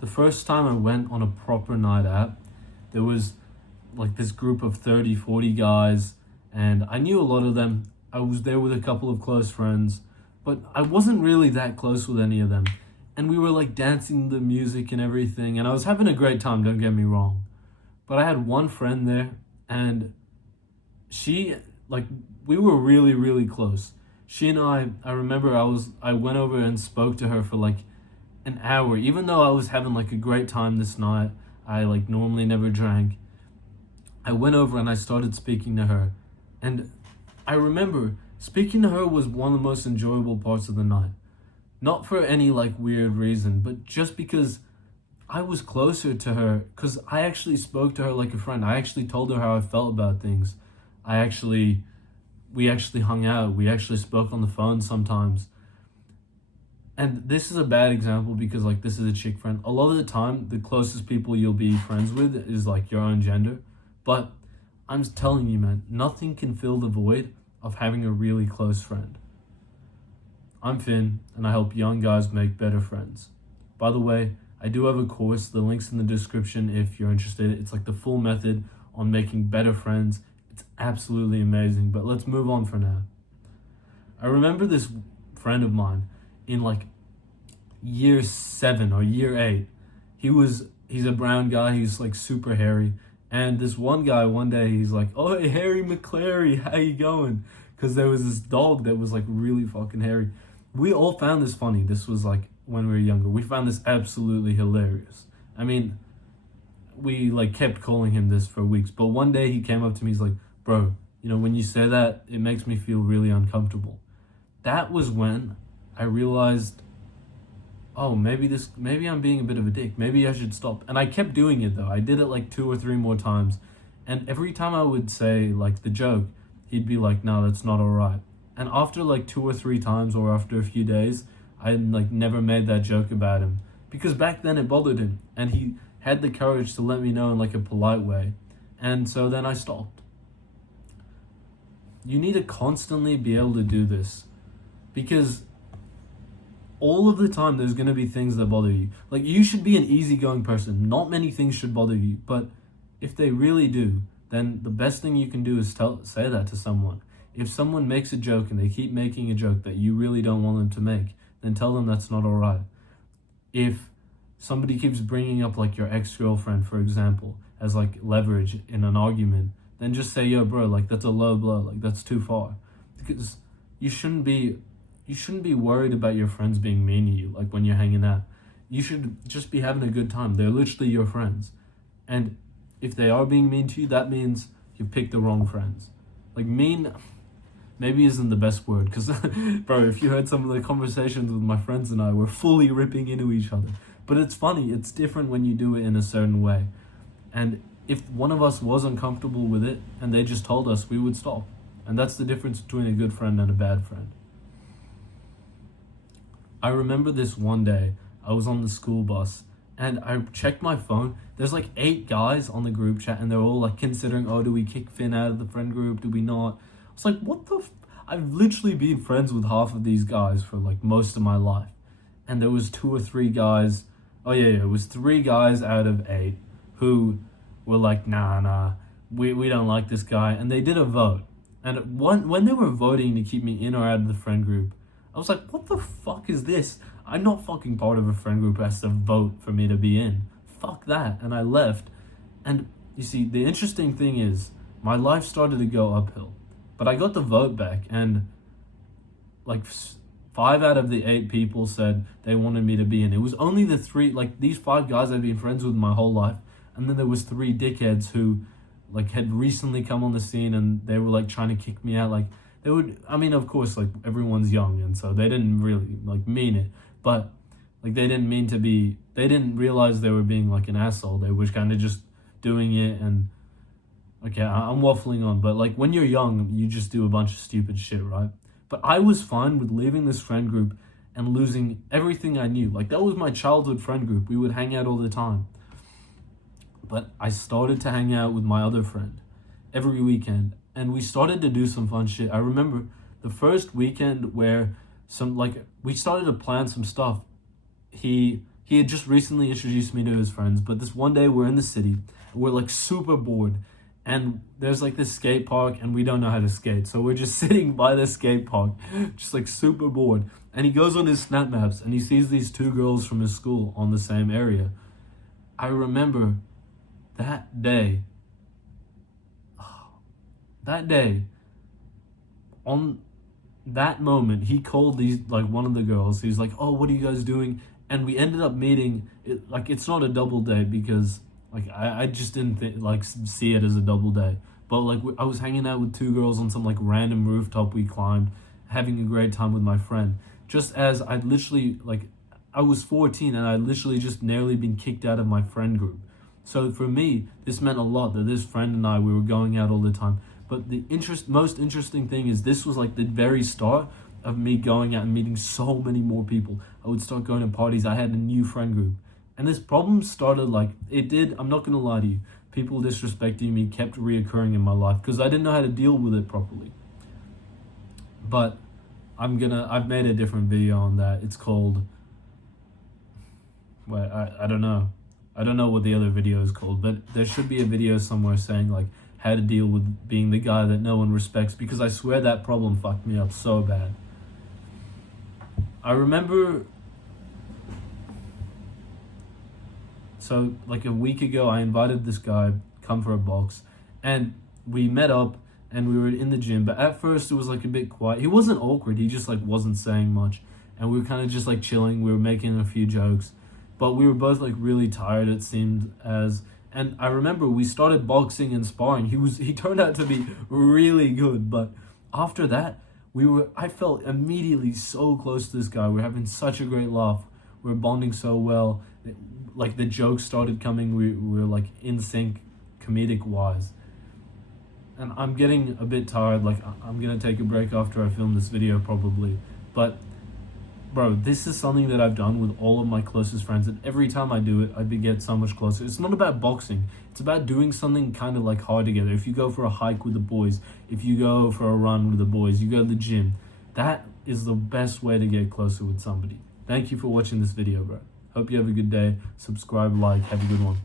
the first time I went on a proper night out, there was like this group of 30, 40 guys, and I knew a lot of them. I was there with a couple of close friends, but I wasn't really that close with any of them. And we were like dancing the music and everything, and I was having a great time, don't get me wrong. But I had one friend there, and she, like, we were really, really close. She and I remember I went over and spoke to her for like an hour, even though I was having like a great time this night. I like normally never drank. I went over and I started speaking to her. And I remember speaking to her was one of the most enjoyable parts of the night. Not for any like weird reason, but just because I was closer to her, because I actually spoke to her like a friend. I actually told her how I felt about things. We actually hung out. We actually spoke on the phone sometimes. And this is a bad example because like this is a chick friend. A lot of the time, the closest people you'll be friends with is like your own gender. But I'm telling you, man, nothing can fill the void of having a really close friend. I'm Finn, and I help young guys make better friends. By the way, I do have a course, the link's in the description if you're interested. It's like the full method on making better friends. It's absolutely amazing, but let's move on for now. I remember this friend of mine in like year 7 or year 8. He's a brown guy, he's like super hairy. And this one guy, one day, he's like, "Oh, hey, Harry McClary, how you going?" Because there was this dog that was like really fucking hairy. We all found this funny. This was like when we were younger. We found this absolutely hilarious. I mean, we like kept calling him this for weeks. But one day he came up to me, he's like, "Bro, when you say that, it makes me feel really uncomfortable." That was when I realized, oh, maybe I'm being a bit of a dick. Maybe I should stop. And I kept doing it though. I did it like 2 or 3 more times. And every time I would say like the joke, he'd be like, "No, that's not all right." And after like 2 or 3 times or after a few days, I like never made that joke about him. Because back then it bothered him. And he had the courage to let me know in like a polite way. And so then I stopped. You need to constantly be able to do this. Because all of the time there's going to be things that bother you. Like, you should be an easygoing person. Not many things should bother you, but if they really do, then the best thing you can do is say that to someone. If someone makes a joke and they keep making a joke that you really don't want them to make, then tell them that's not all right. If somebody keeps bringing up like your ex-girlfriend, for example, as like leverage in an argument, then just say, "Yo, bro, like that's a low blow, like that's too far." Because you shouldn't be worried about your friends being mean to you, like when you're hanging out. You should just be having a good time. They're literally your friends. And if they are being mean to you, that means you picked the wrong friends. Like, mean maybe isn't the best word, because, bro, if you heard some of the conversations with my friends and I, we're fully ripping into each other. But it's funny, it's different when you do it in a certain way. And if one of us was uncomfortable with it and they just told us, we would stop. And that's the difference between a good friend and a bad friend. I remember this one day, I was on the school bus and I checked my phone. There's like 8 guys on the group chat and they're all like considering, "Oh, do we kick Finn out of the friend group? Do we not?" I was like, what the I've literally been friends with half of these guys for like most of my life. And there was 2 or 3 guys, it was 3 guys out of 8 who were like, nah, we don't like this guy. And they did a vote. And when they were voting to keep me in or out of the friend group, I was like, what the fuck is this? I'm not fucking part of a friend group that has to vote for me to be in. Fuck that. And I left. And you see, the interesting thing is, my life started to go uphill. But I got the vote back, and like 5 out of the 8 people said they wanted me to be in. It was only the 3, like these 5 guys I've been friends with my whole life. And then there was 3 dickheads who like had recently come on the scene and they were like trying to kick me out. Like, they would, I mean, of course, like everyone's young and so they didn't really like mean it, but like they didn't realize they were being like an asshole. They were kind of just doing it. And okay, I'm waffling on, but like when you're young, you just do a bunch of stupid shit, right? But I was fine with leaving this friend group and losing everything I knew. Like, that was my childhood friend group. We would hang out all the time. But I started to hang out with my other friend every weekend, and we started to do some fun shit. I remember the first weekend where we started to plan some stuff. He he had just recently introduced me to his friends, but this one day we're in the city, we're like super bored, and there's like this skate park, and we don't know how to skate, so we're just sitting by the skate park, just like super bored. And he goes on his Snap Maps, and he sees these two girls from his school on the same area. I remember that day, on that moment, he called these, like, one of the girls. He's like, "Oh, what are you guys doing?" And we ended up meeting. Like, it's not a double date because, like, I just didn't see it as a double date. But like, I was hanging out with two girls on some like random rooftop we climbed, having a great time with my friend. Just as I'd literally, like, I was 14 and I'd literally just nearly been kicked out of my friend group. So for me, this meant a lot that this friend and I, we were going out all the time. But the most interesting thing is this was like the very start of me going out and meeting so many more people. I would start going to parties. I had a new friend group. And this problem started, like, it did, I'm not going to lie to you, people disrespecting me kept reoccurring in my life because I didn't know how to deal with it properly. But I've made a different video on that. It's called, I don't know. I don't know what the other video is called, but there should be a video somewhere saying, like, how to deal with being the guy that no one respects, because I swear that problem fucked me up so bad. I remember, so like a week ago, I invited this guy come for a box, and we met up and we were in the gym, but at first it was like a bit quiet. He wasn't awkward, he just like wasn't saying much, and we were kind of just like chilling. We were making a few jokes, but we were both like really tired, it seemed as. And I remember we started boxing and sparring. He turned out to be really good, but after that, I felt immediately so close to this guy. We're having such a great laugh. We're bonding so well. Like, the jokes started coming. We were like in sync, comedic wise. And I'm getting a bit tired. Like, I'm gonna take a break after I film this video probably. But bro, this is something that I've done with all of my closest friends, and every time I do it, I get so much closer. It's not about boxing. It's about doing something kind of like hard together. If you go for a hike with the boys, if you go for a run with the boys, you go to the gym, that is the best way to get closer with somebody. Thank you for watching this video, bro. Hope you have a good day. Subscribe, like, have a good one.